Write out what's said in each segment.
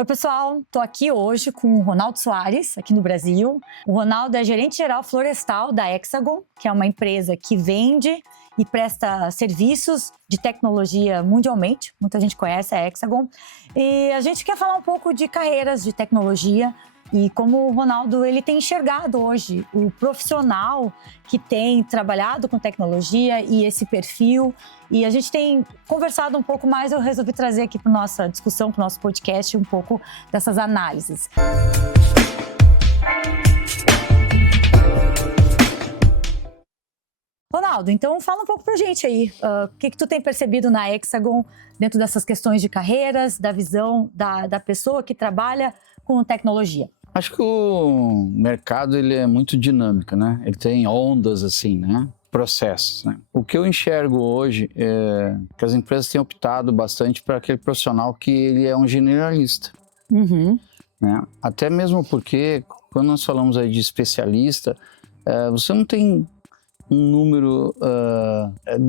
Oi, pessoal. Estou aqui hoje com o Ronaldo Soares, aqui no Brasil. O Ronaldo é gerente-geral florestal da Hexagon, que é uma empresa que vende e presta serviços de tecnologia mundialmente. Muita gente conhece a Hexagon. E a gente quer falar um pouco de carreiras de tecnologia e como o Ronaldo ele tem enxergado hoje o profissional que tem trabalhado com tecnologia e esse perfil. E a gente tem conversado um pouco mais, eu resolvi trazer aqui para nossa discussão, para o nosso podcast, um pouco dessas análises. Ronaldo, então fala um pouco pra gente aí, o que tu tem percebido na Hexagon dentro dessas questões de carreiras, da visão da pessoa que trabalha com tecnologia? Acho que o mercado ele é muito dinâmico, né? Ele tem ondas assim, né? Processos, né? O que eu enxergo hoje é que as empresas têm optado bastante para aquele profissional que ele é um generalista, né? Até mesmo porque quando nós falamos aí de especialista, você não tem um número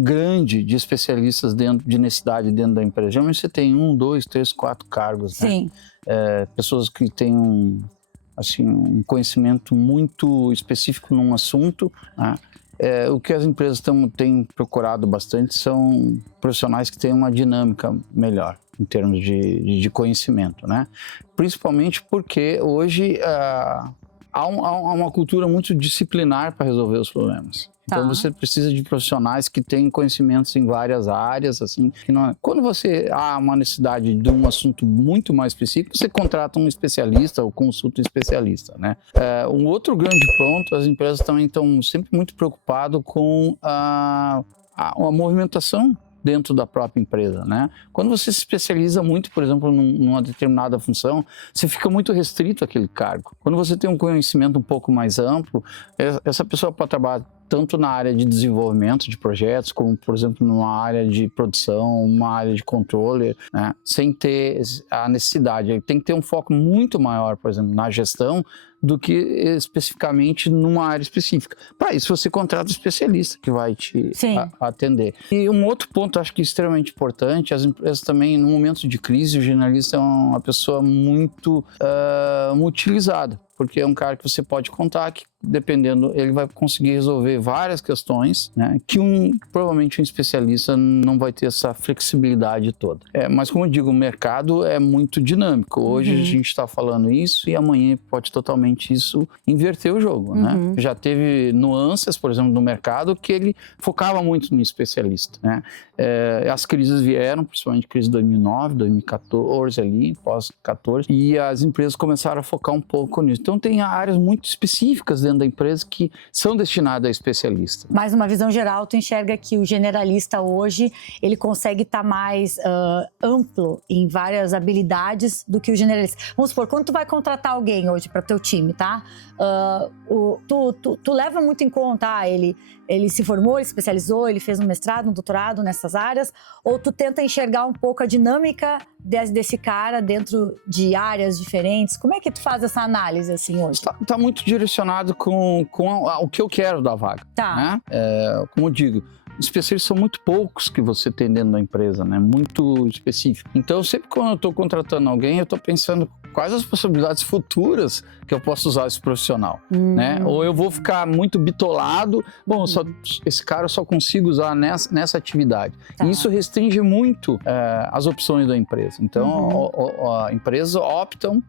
grande de especialistas de necessidade dentro da empresa. Geralmente você tem 1, 2, 3, 4 cargos, Sim. né? Pessoas que têm um conhecimento muito específico num assunto, né? O que as empresas têm procurado bastante são profissionais que têm uma dinâmica melhor em termos de conhecimento, né? Principalmente porque hoje há uma cultura muito disciplinar para resolver os problemas. Então você precisa de profissionais que têm conhecimentos em várias áreas, assim, que não é... Quando você há uma necessidade de um assunto muito mais específico, você contrata um especialista ou consulta um especialista, né? Um outro grande ponto, as empresas também estão sempre muito preocupadas com a movimentação dentro da própria empresa, né? Quando você se especializa muito, por exemplo, numa determinada função, você fica muito restrito àquele cargo. Quando você tem um conhecimento um pouco mais amplo, essa pessoa pode trabalhar tanto na área de desenvolvimento de projetos, como, por exemplo, numa área de produção, uma área de controle, né? Sem ter a necessidade. Ele tem que ter um foco muito maior, por exemplo, na gestão, do que especificamente numa área específica. Para isso, você contrata um especialista que vai te atender. E um outro ponto, acho que extremamente importante, as empresas também, no momento de crise, o jornalista é uma pessoa muito utilizada, porque é um cara que você pode contar que, dependendo, ele vai conseguir resolver várias questões, né, que provavelmente um especialista não vai ter essa flexibilidade toda. Mas como eu digo, o mercado é muito dinâmico. Hoje a gente está falando isso e amanhã pode totalmente isso inverter o jogo, né? Já teve nuances, por exemplo, no mercado que ele focava muito no especialista, né? As crises vieram, principalmente crise de 2009, 2014 ali, pós-14, e as empresas começaram a focar um pouco nisso. Então tem áreas muito específicas dentro da empresa que são destinadas a especialistas. Mas numa visão geral, tu enxerga que o generalista hoje, ele consegue estar mais amplo em várias habilidades do que o generalista. Vamos supor, quando tu vai contratar alguém hoje para teu time, tá? Tu leva muito em conta, ele se formou, ele se especializou, ele fez um mestrado, um doutorado nessas áreas, ou tu tenta enxergar um pouco a dinâmica desse cara dentro de áreas diferentes? Como é que tu faz essa análise assim hoje? Tá muito direcionado com o que eu quero da vaga, né? Como eu digo, especialistas são muito poucos que você tem dentro da empresa, né? Muito específico. Então, sempre quando eu estou contratando alguém, eu estou pensando quais as possibilidades futuras que eu posso usar esse profissional, né? Ou eu vou ficar muito bitolado, bom, esse cara eu só consigo usar nessa atividade. E isso restringe muito as opções da empresa. Então, a empresa optam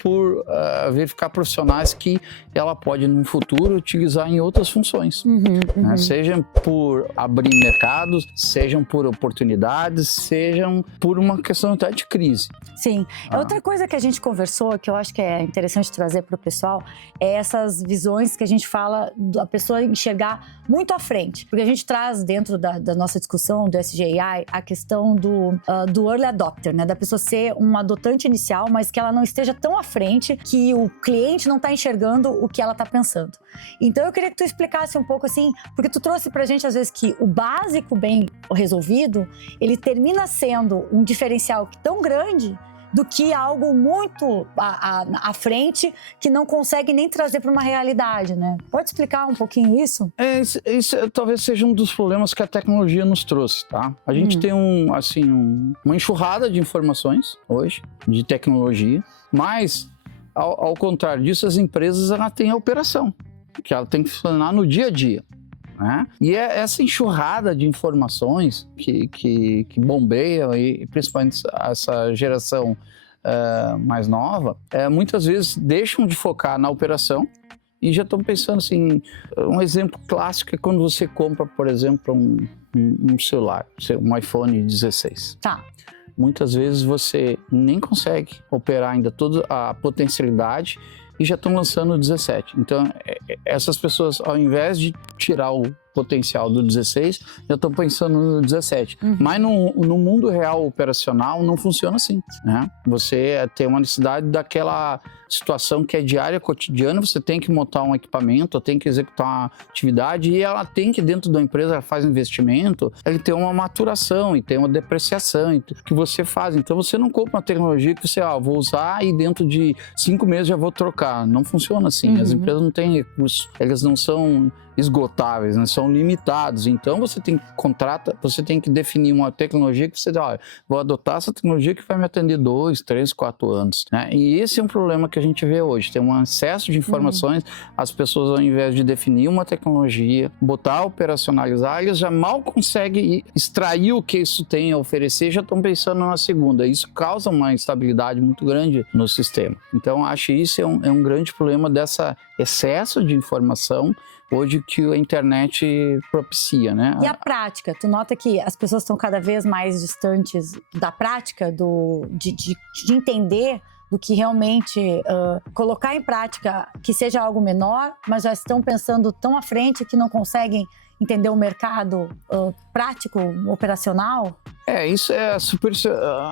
por verificar profissionais que ela pode, no futuro, utilizar em outras funções. Né? Sejam por abrir mercados, sejam por oportunidades, sejam por uma questão até de crise. Sim. Outra coisa que a gente conversou, que eu acho que é interessante trazer para o pessoal, é essas visões que a gente fala da pessoa enxergar muito à frente. Porque a gente traz dentro da nossa discussão do SGAI a questão do early adopter, né? Da pessoa ser um adotante inicial, mas que ela não esteja tão à frente que o cliente não está enxergando o que ela está pensando. Então eu queria que tu explicasse um pouco assim, porque tu trouxe pra gente às vezes que o básico bem resolvido, ele termina sendo um diferencial tão grande do que algo muito à frente que não consegue nem trazer para uma realidade, né? Pode explicar um pouquinho isso? Isso talvez seja um dos problemas que a tecnologia nos trouxe, tá? A gente tem uma enxurrada de informações hoje, de tecnologia, mas ao contrário disso, as empresas ela têm a operação, que ela tem que funcionar no dia a dia. Né? E é essa enxurrada de informações que bombeia, e principalmente essa geração mais nova, muitas vezes deixam de focar na operação e já estão pensando assim. Um exemplo clássico é quando você compra, por exemplo, um celular, um iPhone 16. Tá. Muitas vezes você nem consegue operar ainda toda a potencialidade e já estão lançando o 17. Então, essas pessoas, ao invés de tirar o potencial do 16, já estão pensando no 17. Mas no mundo real operacional não funciona assim, né? Você tem uma necessidade daquela situação que é diária, cotidiana, você tem que montar um equipamento, tem que executar uma atividade e ela tem que, dentro da empresa, ela faz investimento, ele tem uma maturação e tem uma depreciação que você faz. Então você não compra uma tecnologia que você, vou usar e dentro de 5 meses já vou trocar. Não funciona assim. As empresas não têm recursos, elas não são esgotáveis, né? São limitados. Então você tem que definir uma tecnologia que você diz, vou adotar essa tecnologia que vai me atender 2, 3, 4 anos. Né? E esse é um problema que a gente vê hoje. Tem um excesso de informações, as pessoas, ao invés de definir uma tecnologia, botar, operacionalizar, eles já mal conseguem extrair o que isso tem a oferecer, já estão pensando na segunda. Isso causa uma instabilidade muito grande no sistema. Então, acho que isso é um grande problema desse excesso de informação hoje que a internet propicia, né? E a prática? Tu nota que as pessoas estão cada vez mais distantes da prática, de entender do que realmente colocar em prática que seja algo menor, mas já estão pensando tão à frente que não conseguem entender o mercado prático, operacional? Isso é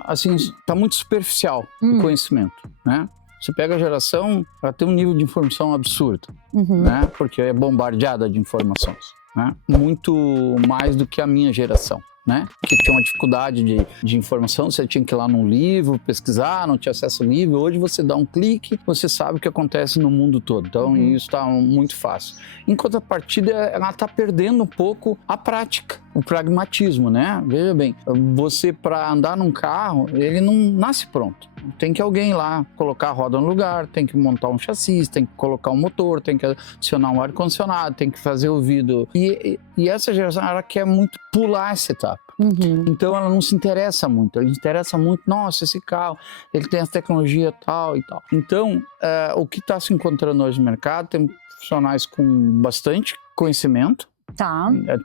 assim, tá muito superficial o conhecimento, né? Você pega a geração, ela tem um nível de informação absurdo, né? Porque é bombardeada de informações, né? Muito mais do que a minha geração, né? Que tinha uma dificuldade de informação, você tinha que ir lá num livro, pesquisar, não tinha acesso ao livro. Hoje você dá um clique, você sabe o que acontece no mundo todo. Então isso está muito fácil. Em contrapartida, ela está perdendo um pouco a prática, o pragmatismo, né? Veja bem, você para andar num carro, ele não nasce pronto. Tem que alguém lá colocar a roda no lugar, tem que montar um chassi, tem que colocar um motor, tem que adicionar um ar-condicionado, tem que fazer o vidro. E essa geração, ela quer muito pular essa etapa. Então ela não se interessa muito, ela se interessa muito, nossa, esse carro, ele tem a tecnologia tal e tal. Então, o que está se encontrando hoje no mercado, tem profissionais com bastante conhecimento,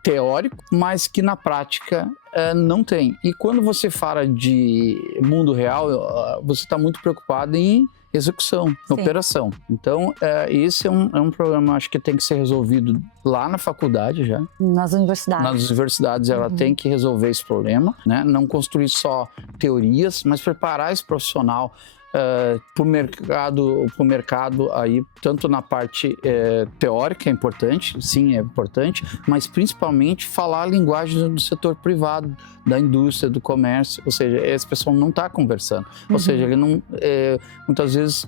teórico, mas que na prática não tem. E quando você fala de mundo real, você está muito preocupado em execução, operação. Então, esse é um problema, acho que tem que ser resolvido lá na faculdade já. Nas universidades. Nas universidades ela tem que resolver esse problema, né? Não construir só teorias, mas preparar esse profissional para o mercado aí, tanto na parte teórica é importante, sim, é importante, mas principalmente falar a linguagem do setor privado, da indústria, do comércio, ou seja, esse pessoal não está conversando, ou seja, ele não, muitas vezes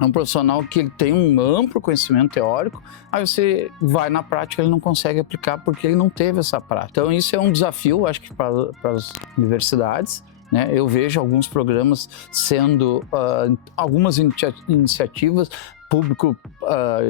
é um profissional que ele tem um amplo conhecimento teórico, aí você vai na prática, ele não consegue aplicar porque ele não teve essa prática. Então isso é um desafio, acho que para as universidades, né? Eu vejo alguns programas sendo, algumas iniciativas público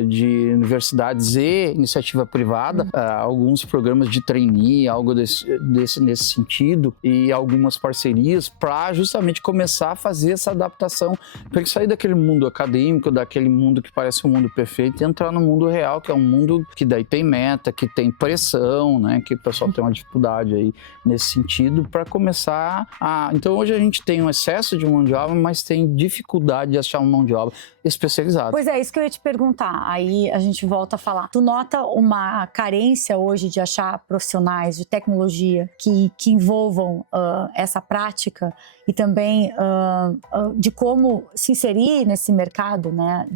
de universidades e iniciativa privada, alguns programas de trainee, algo nesse sentido, e algumas parcerias para justamente começar a fazer essa adaptação, para sair daquele mundo acadêmico, daquele mundo que parece um mundo perfeito, e entrar no mundo real, que é um mundo que daí tem meta, que tem pressão, né? Que o pessoal tem uma dificuldade aí nesse sentido, para começar a... Então hoje a gente tem um excesso de mão de obra, mas tem dificuldade de achar uma mão de obra especializada. Pois é, isso que eu ia te perguntar. Aí a gente volta a falar. Tu nota uma carência hoje de achar profissionais de tecnologia que envolvam essa prática e também de como se inserir nesse mercado, né?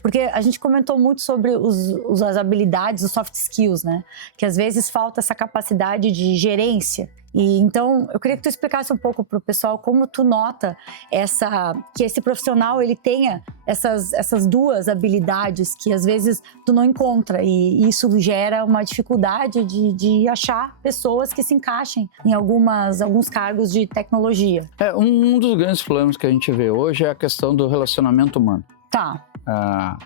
Porque a gente comentou muito sobre as habilidades, os soft skills, né? Que às vezes falta essa capacidade de gerência. E então, eu queria que tu explicasse um pouco para o pessoal como tu nota que esse profissional ele tenha essas duas habilidades que às vezes tu não encontra e isso gera uma dificuldade de achar pessoas que se encaixem em alguns cargos de tecnologia. Um dos grandes problemas que a gente vê hoje é a questão do relacionamento humano. Tá.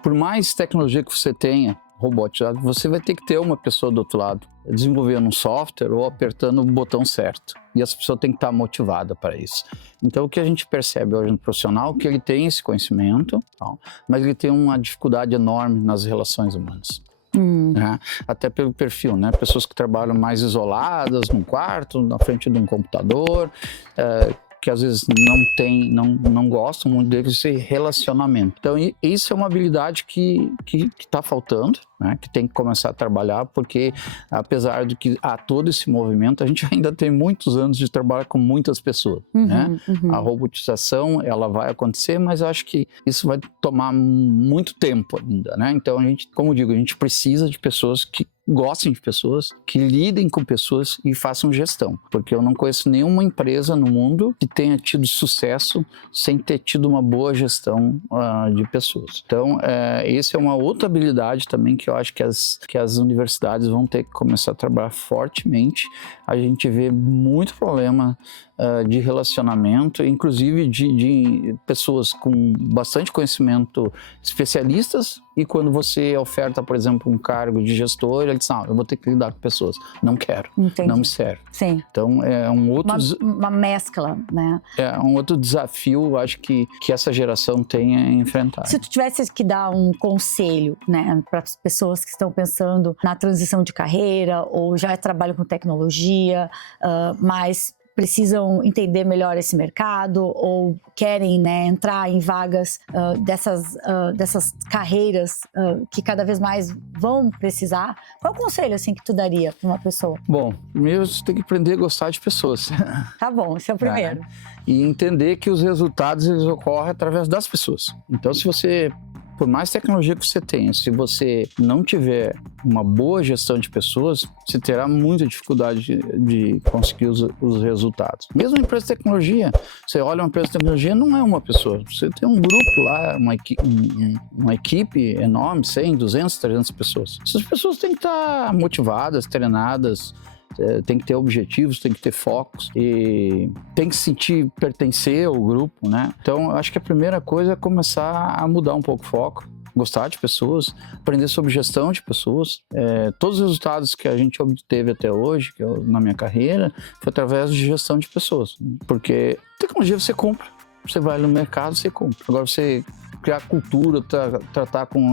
Por mais tecnologia que você tenha, robotizado, você vai ter que ter uma pessoa do outro lado, desenvolvendo um software ou apertando o botão certo. E essa pessoa tem que estar motivada para isso. Então, o que a gente percebe hoje no profissional é que ele tem esse conhecimento, mas ele tem uma dificuldade enorme nas relações humanas. Né? Até pelo perfil, né? Pessoas que trabalham mais isoladas num quarto, na frente de um computador, que às vezes não gostam muito desse relacionamento. Então, isso é uma habilidade que está faltando, né? Que tem que começar a trabalhar, porque apesar de que há todo esse movimento, a gente ainda tem muitos anos de trabalho com muitas pessoas, né? A robotização, ela vai acontecer, mas eu acho que isso vai tomar muito tempo ainda, né? Então, como eu digo, a gente precisa de pessoas que gostem de pessoas, que lidem com pessoas e façam gestão. Porque eu não conheço nenhuma empresa no mundo que tenha tido sucesso sem ter tido uma boa gestão de pessoas. Então, essa é uma outra habilidade também que eu acho que as universidades vão ter que começar a trabalhar fortemente. A gente vê muito problema de relacionamento, inclusive de pessoas com bastante conhecimento, especialistas, e quando você oferta, por exemplo, um cargo de gestor, ele diz, eu vou ter que lidar com pessoas. Não quero, Entendi. Não me serve. Sim. Então, é um outro... Uma mescla, né? É um outro desafio, eu acho que essa geração tem a enfrentar. Se tu tivesse que dar um conselho, né, para as pessoas que estão pensando na transição de carreira ou já trabalham com tecnologia, mas precisam entender melhor esse mercado ou querem, né, entrar em vagas dessas carreiras que cada vez mais vão precisar, qual conselho assim que tu daria para uma pessoa? Bom, primeiro você tem que aprender a gostar de pessoas. Tá bom, esse é o primeiro. E entender que os resultados eles ocorrem através das pessoas. Então, se você, por mais tecnologia que você tenha, se você não tiver uma boa gestão de pessoas, você terá muita dificuldade de conseguir os resultados. Mesmo em empresa de tecnologia, você olha uma empresa de tecnologia, não é uma pessoa. Você tem um grupo lá, uma equipe enorme, 100, 200, 300 pessoas. Essas pessoas têm que estar motivadas, treinadas, tem que ter objetivos, tem que ter focos e tem que sentir pertencer ao grupo, né? Então, eu acho que a primeira coisa é começar a mudar um pouco o foco, gostar de pessoas, aprender sobre gestão de pessoas. Todos os resultados que a gente obteve até hoje, na minha carreira, foi através de gestão de pessoas. Porque tecnologia você compra, você vai no mercado, você compra. Agora você criar cultura, tratar com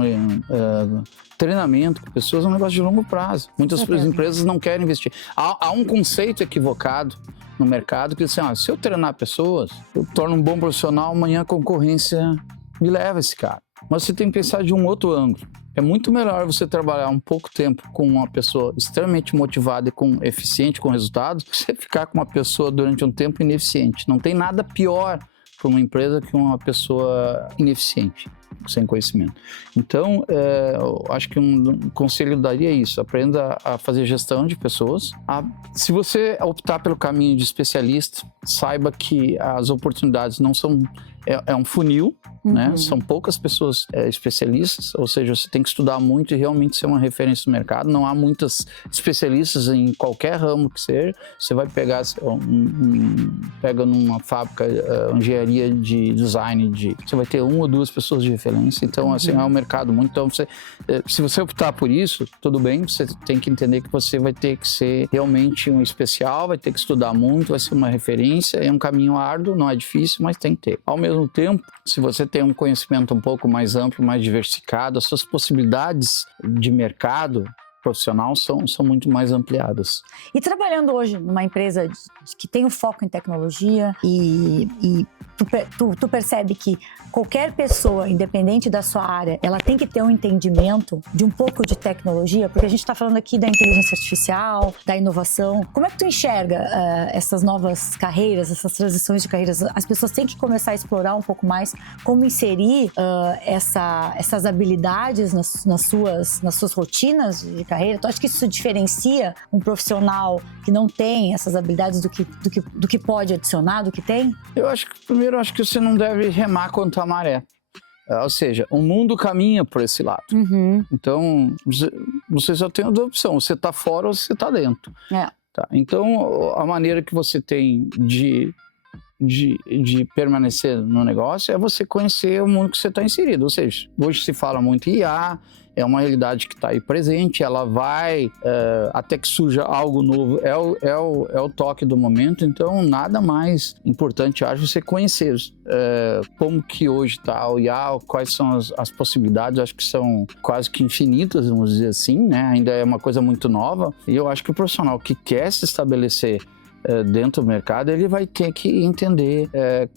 treinamento com pessoas é um negócio de longo prazo. Muitas empresas não querem investir. Há um conceito equivocado no mercado que diz assim, se eu treinar pessoas, eu torno um bom profissional, amanhã a concorrência me leva esse cara. Mas você tem que pensar de um outro ângulo. É muito melhor você trabalhar um pouco tempo com uma pessoa extremamente motivada e eficiente com resultados, que você ficar com uma pessoa durante um tempo ineficiente. Não tem nada pior para uma empresa que uma pessoa ineficiente, sem conhecimento. Então, eu acho que um conselho daria isso, aprenda a fazer gestão de pessoas. Se você optar pelo caminho de especialista, saiba que as oportunidades não são... É um funil, né? São poucas pessoas especialistas, ou seja, você tem que estudar muito e realmente ser uma referência no mercado. Não há muitas especialistas em qualquer ramo que seja. Você vai pegar, pega numa fábrica, engenharia de design, você vai ter uma ou duas pessoas de referência. Então, assim, é um mercado muito... Então, se você optar por isso, tudo bem, você tem que entender que você vai ter que ser realmente um especial, vai ter que estudar muito, vai ser uma referência, é um caminho árduo, não é difícil, mas tem que ter. Ao mesmo tempo, se você tem um conhecimento um pouco mais amplo, mais diversificado, as suas possibilidades de mercado profissional são muito mais ampliadas. E trabalhando hoje numa empresa que tem um foco em tecnologia e tu percebe que qualquer pessoa, independente da sua área, ela tem que ter um entendimento de um pouco de tecnologia? Porque a gente está falando aqui da inteligência artificial, da inovação. Como é que tu enxerga essas novas carreiras, essas transições de carreiras? As pessoas têm que começar a explorar um pouco mais como inserir essas habilidades nas suas rotinas de carreira. Tu acha que isso diferencia um profissional que não tem essas habilidades do que pode adicionar, do que tem? Primeiro, eu acho que você não deve remar contra a maré. Ou seja, o mundo caminha por esse lado. Então, você só tem duas opções: você está fora ou você está dentro. Tá? Então, a maneira que você tem de permanecer no negócio é você conhecer o mundo que você está inserido. Ou seja, hoje se fala muito em IA, é uma realidade que está aí presente, ela vai até que surja algo novo, é o toque do momento. Então, nada mais importante, acho, você conhecer como que hoje está o IA, quais são as possibilidades. Acho que são quase que infinitas, vamos dizer assim, né? Ainda é uma coisa muito nova, e eu acho que o profissional que quer se estabelecer dentro do mercado, ele vai ter que entender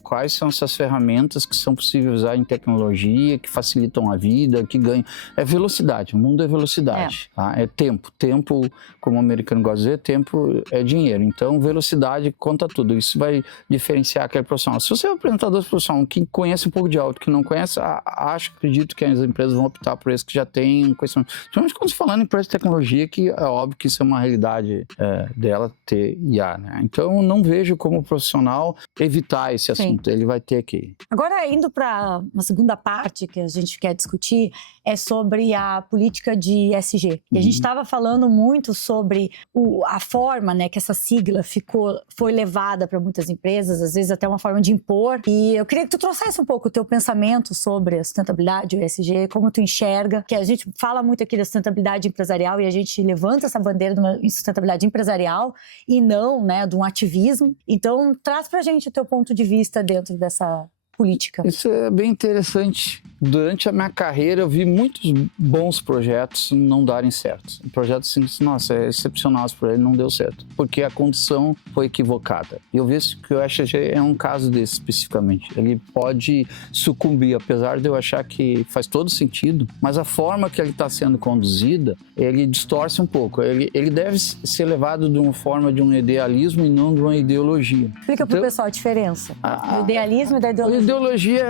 quais são essas ferramentas que são possíveis usar em tecnologia, que facilitam a vida, que ganham. É velocidade, o mundo é velocidade. Tá? É tempo. Tempo, como o americano gosta de dizer, tempo é dinheiro. Então, velocidade conta tudo. Isso vai diferenciar aquele profissional. Se você é um apresentador profissional que conhece um pouco de áudio, que não conhece, acredito que as empresas vão optar por esse que já tem conhecimento. Principalmente quando se falando em empresa de tecnologia, que é óbvio que isso é uma realidade dela ter IA, né? Então, não vejo como profissional evitar esse assunto. Ele vai ter que... Agora, indo para uma segunda parte que a gente quer discutir, é sobre a política de ESG. E a gente estava falando muito sobre a forma, né, que essa sigla foi levada para muitas empresas, às vezes até uma forma de impor. E eu queria que tu trouxesse um pouco o teu pensamento sobre a sustentabilidade, o ESG, como tu enxerga, que a gente fala muito aqui da sustentabilidade empresarial e a gente levanta essa bandeira de uma sustentabilidade empresarial e não, né, de um ativismo. Então, traz pra gente o teu ponto de vista dentro dessa política. Isso é bem interessante. Durante a minha carreira, eu vi muitos bons projetos não darem certo. Projetos assim, nossa, é excepcional esse projeto, não deu certo, porque a condição foi equivocada. E eu vejo que o ESG é um caso desse especificamente. Ele pode sucumbir, apesar de eu achar que faz todo sentido, mas a forma que ele está sendo conduzida, ele distorce um pouco. Ele deve ser levado de uma forma de um idealismo e não de uma ideologia. Explica para o pessoal a diferença do idealismo e da ideologia. A ideologia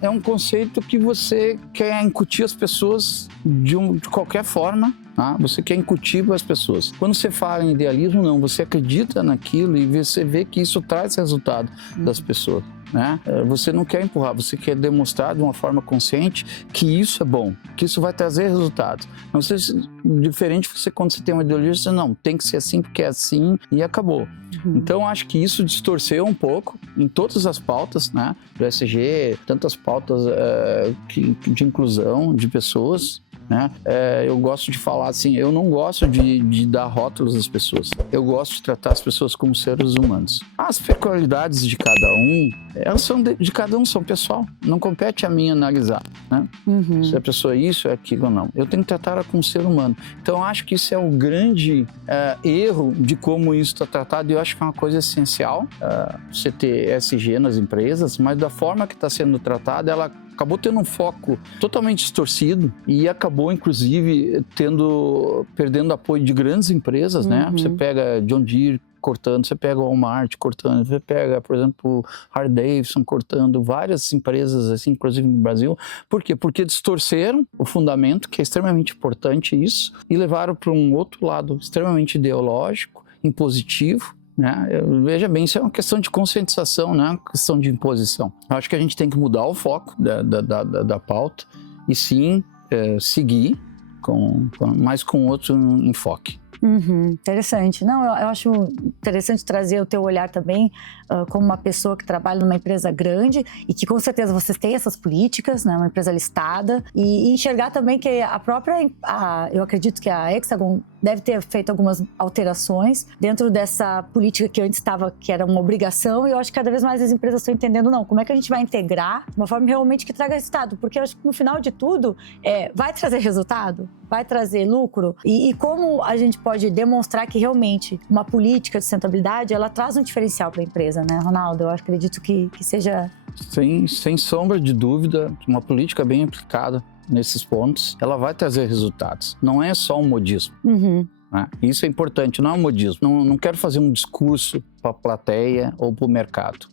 é um conceito que você quer incutir as pessoas de qualquer forma. Tá? Você quer incutir para as pessoas. Quando você fala em idealismo, não. Você acredita naquilo e você vê que isso traz resultado das pessoas. Né? Você não quer empurrar, você quer demonstrar de uma forma consciente que isso é bom, que isso vai trazer resultados. Não sei se diferente você quando você tem uma ideologia, você não, tem que ser assim porque é assim e acabou. Então acho que isso distorceu um pouco em todas as pautas, né, do ESG, tantas pautas de inclusão de pessoas. Né? Eu gosto de falar assim, eu não gosto de dar rótulos às pessoas. Eu gosto de tratar as pessoas como seres humanos. As peculiaridades de cada um, elas são de cada um, são pessoal. Não compete a mim analisar, né? Se a pessoa é isso, é aquilo ou não. Eu tenho que tratar ela como ser humano. Então, eu acho que isso é o grande erro de como isso está tratado. E eu acho que é uma coisa essencial você ter ESG nas empresas, mas da forma que está sendo tratada, ela acabou tendo um foco totalmente distorcido e acabou, inclusive, perdendo apoio de grandes empresas, né? Você pega John Deere cortando, você pega o Walmart cortando, você pega, por exemplo, Harley Davidson cortando, várias empresas, assim, inclusive no Brasil. Por quê? Porque distorceram o fundamento, que é extremamente importante isso, e levaram para um outro lado extremamente ideológico, impositivo. Né? Veja bem, isso é uma questão de conscientização, não é uma questão de imposição. Eu acho que a gente tem que mudar o foco da pauta e sim seguir mas com outro enfoque. Interessante. Não, eu acho interessante trazer o teu olhar também como uma pessoa que trabalha numa empresa grande e que com certeza vocês têm essas políticas, né, uma empresa listada, e enxergar também que eu acredito que a Hexagon deve ter feito algumas alterações dentro dessa política que antes que era uma obrigação, e eu acho que cada vez mais as empresas estão entendendo, não, como é que a gente vai integrar de uma forma realmente que traga resultado, porque eu acho que no final de tudo vai trazer resultado, vai trazer lucro, e como a gente pode demonstrar que realmente uma política de sustentabilidade, ela traz um diferencial para a empresa, né, Ronaldo? Eu acredito que seja Sem sombra de dúvida, uma política bem aplicada nesses pontos, ela vai trazer resultados. Não é só um modismo. Né? Isso é importante, não é um modismo. Não quero fazer um discurso para a plateia ou para o mercado.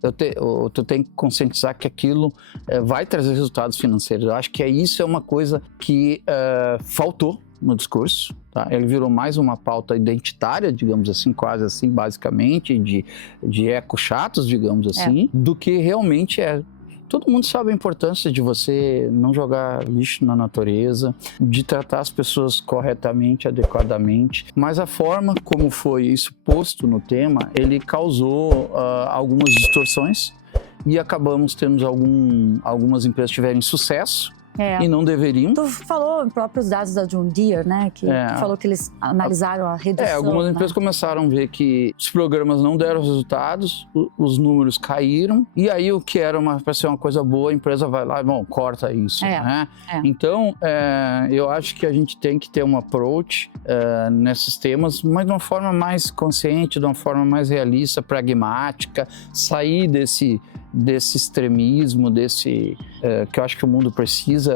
Tu tem que conscientizar que aquilo vai trazer resultados financeiros. Eu acho que isso é uma coisa que faltou no discurso. Tá? Ele virou mais uma pauta identitária, digamos assim, quase assim, basicamente, de eco-chatos, digamos assim, do que realmente é. Todo mundo sabe a importância de você não jogar lixo na natureza, de tratar as pessoas corretamente, adequadamente, mas a forma como foi isso posto no tema, ele causou algumas distorções e acabamos tendo algumas empresas tiverem sucesso e não deveriam. Tu falou em próprios dados da John Deere, né? Que tu falou que eles analisaram a redução. Algumas empresas começaram a ver que os programas não deram resultados, os números caíram, e aí o que era para ser uma coisa boa, a empresa vai lá e, corta isso, né? Então, eu acho que a gente tem que ter um approach nesses temas, mas de uma forma mais consciente, de uma forma mais realista, pragmática, sair desse extremismo, que eu acho que o mundo precisa,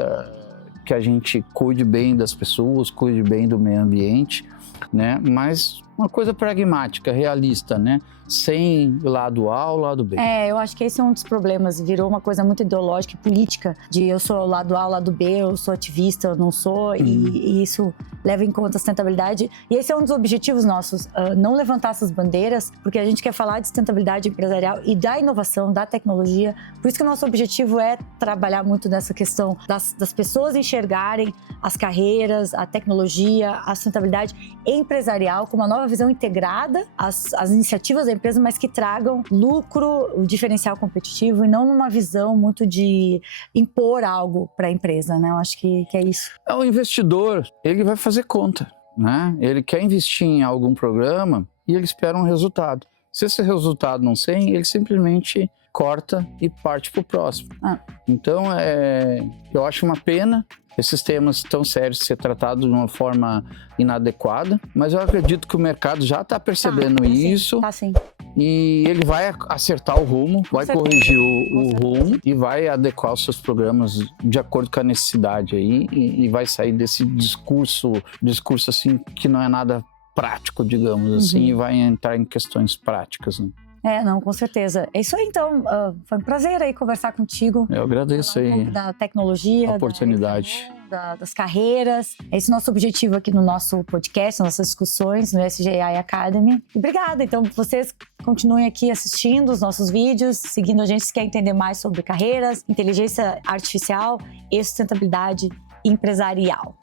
que a gente cuide bem das pessoas, cuide bem do meio ambiente, né? Mas uma coisa pragmática, realista, né? Sem lado A ou lado B. Eu acho que esse é um dos problemas. Virou uma coisa muito ideológica e política, de eu sou lado A ou lado B, eu sou ativista, eu não sou, e isso leva em conta a sustentabilidade. E esse é um dos objetivos nossos, não levantar essas bandeiras, porque a gente quer falar de sustentabilidade empresarial e da inovação, da tecnologia. Por isso que o nosso objetivo é trabalhar muito nessa questão das pessoas enxergarem as carreiras, a tecnologia, a sustentabilidade empresarial com uma nova visão integrada, as iniciativas da empresa, mas que tragam lucro, o diferencial competitivo, e não numa visão muito de impor algo para a empresa, né? Eu acho que é isso. O investidor, ele vai fazer conta, né? Ele quer investir em algum programa e ele espera um resultado. Se esse resultado não tem, ele simplesmente corta e parte para o próximo. Então, eu acho uma pena esses temas tão sérios ser tratados de uma forma inadequada, mas eu acredito que o mercado já está percebendo isso. Sim. E ele vai acertar o rumo, vai corrigir o rumo e vai adequar os seus programas de acordo com a necessidade aí, e vai sair desse discurso assim que não é nada prático, digamos assim, e vai entrar em questões práticas, né? Não, com certeza. É isso aí, então. Foi um prazer aí conversar contigo. Eu agradeço aí da tecnologia, a oportunidade. Das carreiras. Esse é o nosso objetivo aqui no nosso podcast, nossas discussões no SGI Academy. E obrigada. Então, vocês continuem aqui assistindo os nossos vídeos, seguindo a gente se quer entender mais sobre carreiras, inteligência artificial e sustentabilidade empresarial.